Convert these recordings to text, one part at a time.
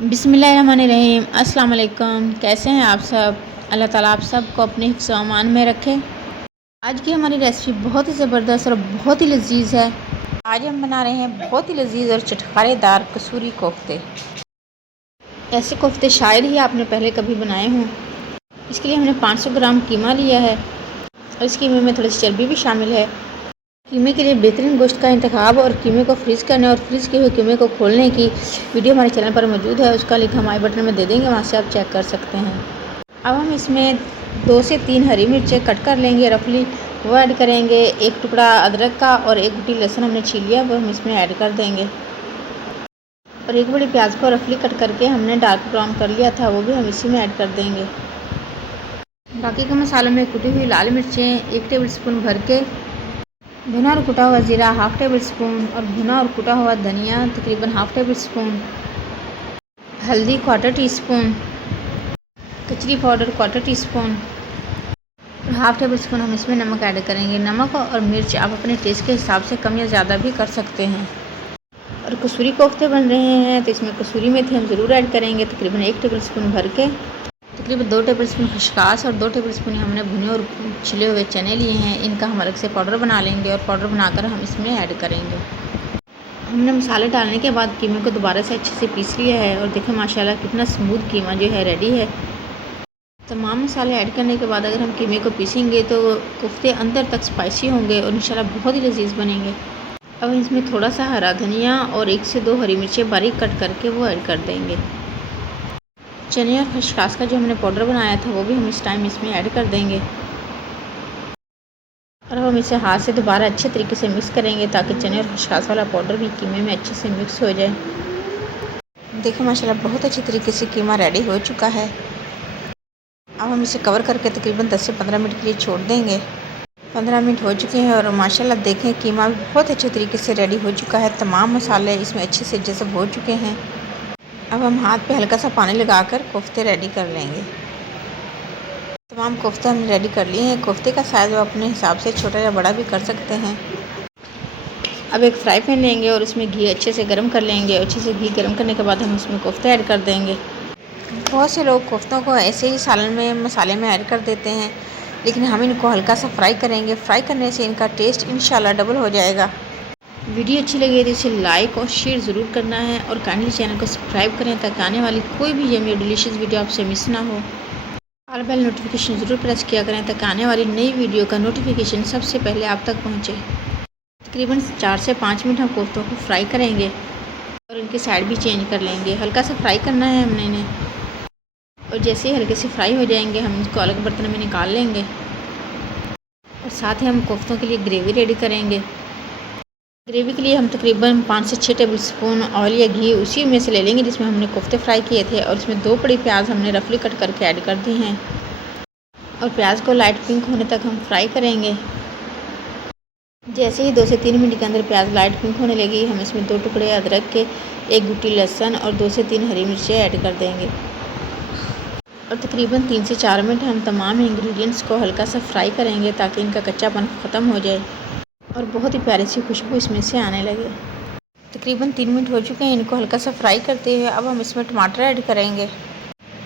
बिस्मिल्लाहिर्रहमानिर्रहीम। अस्सलाम वालेकुम। कैसे हैं आप सब? अल्लाह ताला आप सबको अपने हिफ्ज़ व अमान में रखे। आज की हमारी रेसिपी बहुत ही ज़बरदस्त और बहुत ही लजीज है। आज हम बना रहे हैं बहुत ही लजीज और चटखारेदार कसूरी कोफ्ते। ऐसे कोफ्ते शायद ही आपने पहले कभी बनाए हों। इसके लिए हमने 500 ग्राम कीमा लिया है और इस कीमे में थोड़ी सी चर्बी भी शामिल है। कीमे के लिए बेहतरीन गोश्त का इंतखाब और कीमे को फ्रीज़ करने और फ्रीज़ किए हुए कीमे को खोलने की वीडियो हमारे चैनल पर मौजूद है। उसका लिंक हम आई बटन में दे देंगे, वहाँ से आप चेक कर सकते हैं। अब हम इसमें 2 से 3 हरी मिर्चें कट कर लेंगे रफली, वो ऐड करेंगे। एक टुकड़ा अदरक का और एक गुटी लहसुन हमने छील लिया, वो हम इसमें ऐड कर देंगे। और एक बड़ी प्याज को रफली कट करके हमने डार्क ब्राउन कर लिया था, वो भी हम इसी में ऐड कर देंगे। बाकी के मसालों में कुटी हुई लाल मिर्चें 1 टेबल स्पून भर के, भुना और कुटा हुआ ज़ीरा 1/2 टेबल स्पून और भुना और कुटा हुआ धनिया तकरीबन 1/2 टेबल स्पून, हल्दी 1/4 टी स्पून, कचरी पाउडर 1/4 टी स्पून और 1/2 टेबल स्पून हम इसमें नमक ऐड करेंगे। नमक और मिर्च आप अपने टेस्ट के हिसाब से कम या ज़्यादा भी कर सकते हैं। और कसूरी कोफ्ते बन रहे हैं तो इसमें कसूरी मेथी हम ज़रूर ऐड करेंगे, तकरीबन 1 टेबल स्पून भर के। तकरीबन 2 टेबल स्पून खसकास और 2 टेबल स्पून हमने भुने और छिले हुए चने लिए हैं, इनका हम अलग से पाउडर बना लेंगे और पाउडर बनाकर हम इसमें ऐड करेंगे। हमने मसाले डालने के बाद कीमे को दोबारा से अच्छे से पीस लिया है और देखें माशाल्लाह कितना स्मूथ कीमा जो है रेडी है। तमाम मसाले ऐड करने के बाद अगर हम कीमे को पीसेंगे तो कोफ्ते अंदर तक स्पाइसी होंगे और इंशाल्लाह बहुत ही लजीज बनेंगे। अब इसमें थोड़ा सा हरा धनिया और 1 से 2 हरी मिर्चें बारीक कट करके वो ऐड कर देंगे। चने और खसकास का जो हमने पाउडर बनाया था वो भी हम इस टाइम इसमें ऐड कर देंगे और हम इसे हाथ से दोबारा अच्छे तरीके से मिक्स करेंगे ताकि चने और खसकास वाला पाउडर भी कीमे में अच्छे से मिक्स हो जाए। देखो माशाल्लाह बहुत अच्छी तरीके से कीमा रेडी हो चुका है। अब हम इसे कवर करके तकरीबन 10 से 15 मिनट के लिए छोड़ देंगे। 15 मिनट हो चुके हैं और माशाल्लाह देखें कीमा बहुत अच्छे तरीके से रेडी हो चुका है। तमाम मसाले इसमें अच्छे से जज़ब हो चुके हैं। अब हम हाथ पे हल्का सा पानी लगाकर कोफ्ते रेडी कर लेंगे। तमाम कोफ्ते हमने रेडी कर लिए हैं। कोफ्ते का साइज़ वो अपने हिसाब से छोटा या बड़ा भी कर सकते हैं। अब एक फ्राई पैन लेंगे और उसमें घी अच्छे से गर्म कर लेंगे। अच्छे से घी गर्म करने के बाद हम उसमें कोफ्ते ऐड कर देंगे। बहुत से लोग कोफ्तों को ऐसे ही सालन में मसाले में ऐड कर देते हैं, लेकिन हम इनको हल्का सा फ्राई करेंगे। फ्राई करने से इनका टेस्ट इंशाल्लाह डबल हो जाएगा। वीडियो अच्छी लगी तो इसे लाइक और शेयर ज़रूर करना है और काइंडली चैनल को सब्सक्राइब करें ताकि आने वाली कोई भी यमी और डिलीशियस वीडियो आपसे मिस ना हो। ऑल बेल नोटिफिकेशन ज़रूर प्रेस किया करें ताकि आने वाली नई वीडियो का नोटिफिकेशन सबसे पहले आप तक पहुँचे। तकरीबन 4 से 5 मिनट हम कोफ्तों को फ्राई करेंगे और इनकी साइड भी चेंज कर लेंगे। हल्का सा फ्राई करना है हमने इन्हें और जैसे ही हल्के से फ्राई हो जाएंगे हम इसको अलग बर्तन में निकाल लेंगे और साथ ही हम कोफ्तों के लिए ग्रेवी रेडी करेंगे। ग्रेवी के लिए हम तकरीबन 5 से 6 टेबल स्पून ऑयल या घी उसी में से ले लेंगे जिसमें हमने कोफ्ते फ्राई किए थे और इसमें 2 बड़ी प्याज हमने रफली कट करके ऐड कर दी हैं और प्याज को लाइट पिंक होने तक हम फ्राई करेंगे। जैसे ही 2 से 3 मिनट के अंदर प्याज लाइट पिंक होने लगी हम इसमें 2 टुकड़े अदरक के, 1 गुटी लहसुन और 2 से 3 हरी मिर्चें ऐड कर देंगे और तकरीबन 3 से 4 मिनट हम तमाम इंग्रेडिएंट्स को हल्का सा फ्राई करेंगे ताकि इनका कच्चापन ख़त्म हो जाए और बहुत ही प्यारी सी खुशबू इसमें से आने लगे। तकरीबन 3 मिनट हो चुके हैं इनको हल्का सा फ्राई करते हुए। अब हम इसमें टमाटर ऐड करेंगे।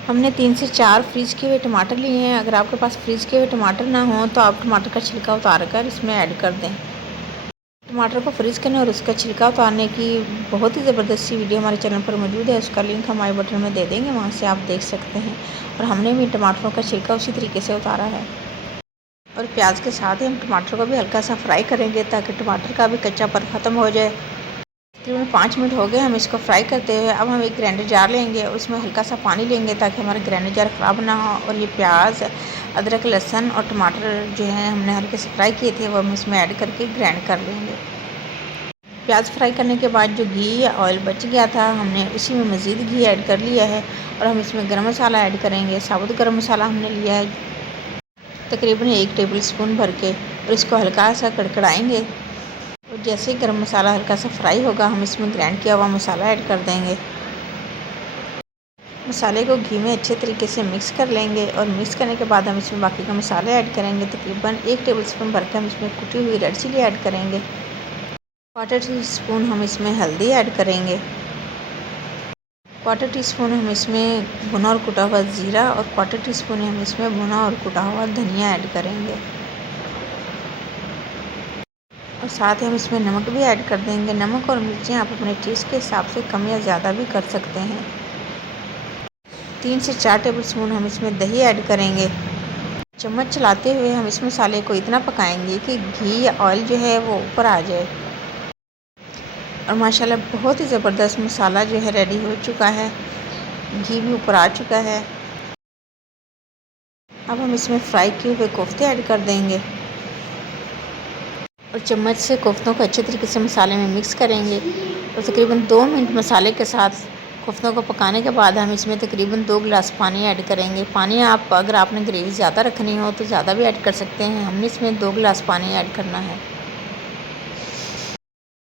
हमने 3 से 4 फ्रीज़ किए हुए टमाटर लिए हैं। अगर आपके पास फ्रीज़ किए हुए टमाटर ना हो तो आप टमाटर का छिलका उतार कर इसमें ऐड कर दें। टमाटर को फ्रीज़ करने और उसका छिलका उतारने की बहुत ही ज़बरदस्त सी वीडियो हमारे चैनल पर मौजूद है, उसका लिंक हम आई बटन में दे देंगे, वहाँ से आप देख सकते हैं। और हमने भी टमाटरों का छिलका उसी तरीके से उतारा है और प्याज के साथ ही हम टमाटर को भी हल्का सा फ्राई करेंगे ताकि टमाटर का भी कच्चापन ख़त्म हो जाए। तकरीबन 5 मिनट हो गए हम इसको फ्राई करते हुए। अब हम एक ग्राइंडर जार लेंगे और उसमें हल्का सा पानी लेंगे ताकि हमारा ग्राइंडर जार ख़राब ना हो और ये प्याज, अदरक, लहसुन और टमाटर जो हैं हमने हल्के से फ्राई किए थे वो हम इसमें ऐड करके ग्राइंड कर लेंगे। प्याज फ्राई करने के बाद जो घी या ऑयल बच गया था हमने उसी में मज़ीद घी ऐड कर लिया है और हम इसमें गरम मसाला ऐड करेंगे। साबुत गरम मसाला हमने लिया है तकरीबन 1 टेबल स्पून भर के और इसको हल्का सा कड़कड़ाएंगे और जैसे ही गरम मसाला हल्का सा फ्राई होगा हम इसमें ग्राइंड किया हुआ मसाला ऐड कर देंगे। मसाले को घी में अच्छे तरीके से मिक्स कर लेंगे और मिक्स करने के बाद हम इसमें बाकी का मसाले ऐड करेंगे। तकरीबन 1 टेबल स्पून भर के हम इसमें कुटी हुई रेड चिली ऐड करेंगे। 1/4 टी स्पून हम इसमें हल्दी ऐड करेंगे क्वार्टर टी स्पून हम इसमें भुना और कुटा हुआ ज़ीरा और क्वार्टर टी स्पून हम इसमें भुना और कुटा हुआ धनिया ऐड करेंगे। और साथ ही हम इसमें नमक भी ऐड कर देंगे। नमक और मिर्चें आप अपने टेस्ट के हिसाब से कम या ज़्यादा भी कर सकते हैं। 3 से 4 टेबल स्पून हम इसमें दही ऐड करेंगे। चम्मच चलाते हुए हम इस मसाले को इतना पकाएंगे कि घी या ऑयल जो है वो ऊपर आ जाए। और माशाल्लाह बहुत ही ज़बरदस्त मसाला जो है रेडी हो चुका है, घी भी ऊपर आ चुका है। अब हम इसमें फ्राई किए हुए कोफ्ते ऐड कर देंगे और चम्मच से कोफ्तों को अच्छे तरीके से मसाले में मिक्स करेंगे। और तकरीबन 2 मिनट मसाले के साथ कोफ्तों को पकाने के बाद हम इसमें तकरीबन 2 गिलास पानी ऐड करेंगे। पानी आप अगर आपने ग्रेवी ज़्यादा रखनी हो तो ज़्यादा भी ऐड कर सकते हैं। हमने इसमें 2 गिलास पानी ऐड करना है।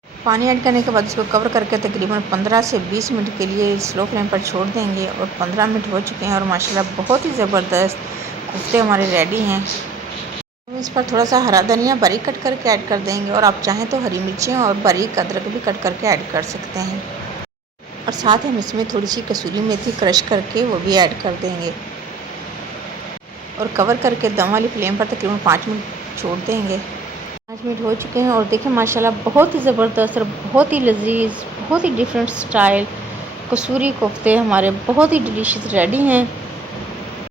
पानी ऐड करने के बाद इसको कवर करके तकरीबन 15 से 20 मिनट के लिए स्लो फ्लेम पर छोड़ देंगे। और 15 मिनट हो चुके हैं और माशाल्लाह बहुत ही ज़बरदस्त कोफ्ते हमारे रेडी हैं। हम इस पर थोड़ा सा हरा धनिया बारीक कट करके ऐड कर देंगे और आप चाहें तो हरी मिर्चें और बारीक अदरक भी कट करके ऐड कर सकते हैं। और साथ हम इसमें थोड़ी सी कसूरी मेथी क्रश करके वो भी ऐड कर देंगे और कवर करके दम वाली फ्लेम पर तकरीबन 5 मिनट छोड़ देंगे। 5 मिनट हो चुके हैं और देखें माशाल्लाह बहुत ही ज़बरदस्त और बहुत ही लजीज, बहुत ही डिफरेंट स्टाइल कसूरी कोफ्ते हमारे बहुत ही डिलीशियस रेडी हैं।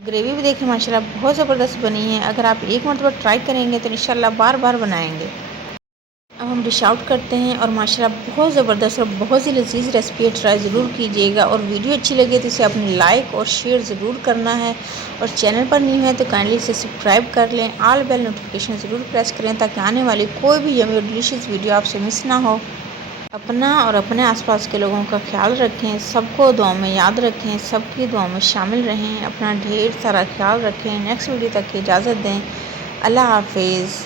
ग्रेवी भी देखें माशाल्लाह बहुत ज़बरदस्त बनी है। अगर आप एक मरतबा ट्राई करेंगे तो इंशाल्लाह बार बार बनाएंगे। अब हम डिश आउट करते हैं और माशाल्लाह बहुत ज़बरदस्त और बहुत ही लजीज रेसिपी है, ट्राई ज़रूर कीजिएगा। और वीडियो अच्छी लगे तो इसे आपने लाइक और शेयर ज़रूर करना है। और चैनल पर न्यू है तो काइंडली इसे सब्सक्राइब कर लें, ऑल बेल नोटिफिकेशन ज़रूर प्रेस करें ताकि आने वाली कोई भी यम्मी और डिलीशियस वीडियो आपसे मिस ना हो। अपना और अपने आसपास के लोगों का ख्याल रखें, सबको दुआ में याद रखें, सबकी दुआ में शामिल रहें। अपना ढेर सारा ख्याल रखें। नेक्स्ट वीडियो तक की इजाज़त दें। अल्लाह हाफिज़।